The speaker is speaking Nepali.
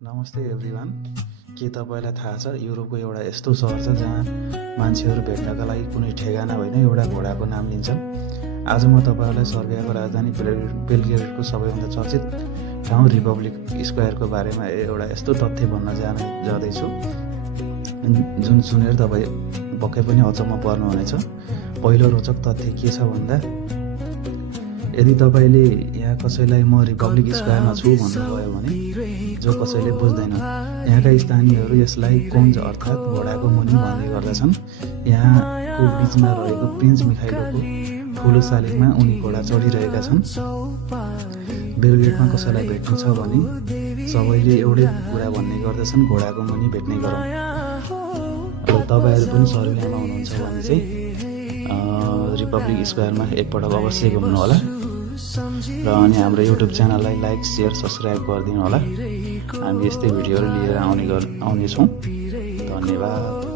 नमस्ते एभ्रिवान। के तपाईँलाई थाहा छ युरोपको एउटा यस्तो सहर छ जहाँ मान्छेहरू भेट्नका लागि कुनै ठेगाना होइन एउटा घोडाको नाम लिन्छन्। आज म तपाईँहरूलाई सर्बियाको राजधानी बेलग्रेडको सबैभन्दा चर्चित ठाउँ रिपब्लिक स्क्वायरको बारेमा एउटा यस्तो तथ्य भन्न जाँदैछु जुन सुनेर तपाईँ पक्कै पनि अचम्म पर्नुहुनेछ। पहिलो रोचक तथ्य के छ भन्दा यदि तपाईँले यहाँ कसैलाई म रिपब्लिक स्क्वायरमा छु भन्नुभयो भने जो कसैले बुझ्दैन, यहाँका स्थानीयहरू यसलाई कोन्ज अर्थात् घोडाको मुनि भन्ने गर्दछन्। यहाँको बिचमा रहेको प्रिन्स मिखाइलोको ठुलो शालिगमा उनी घोडा चढिरहेका छन्। बेलग्रेडमा कसैलाई भेट्नु छ भने सबैले एउटै कुरा भन्ने गर्दछन्, घोडाको मुनि भेट्ने गरौँ। अब तपाईँहरू पनि सर्बियामा हुनुहुन्छ भने चाहिँ रिपब्लिक स्क्वायरमा एकपटक अवश्य घुम्नु होला र अनि हाम्रो युट्युब च्यानललाई लाइक, सेयर, सब्सक्राइब गरिदिनु होला। हामी यस्तै भिडियोहरू लिएर आउनेछौँ। धन्यवाद।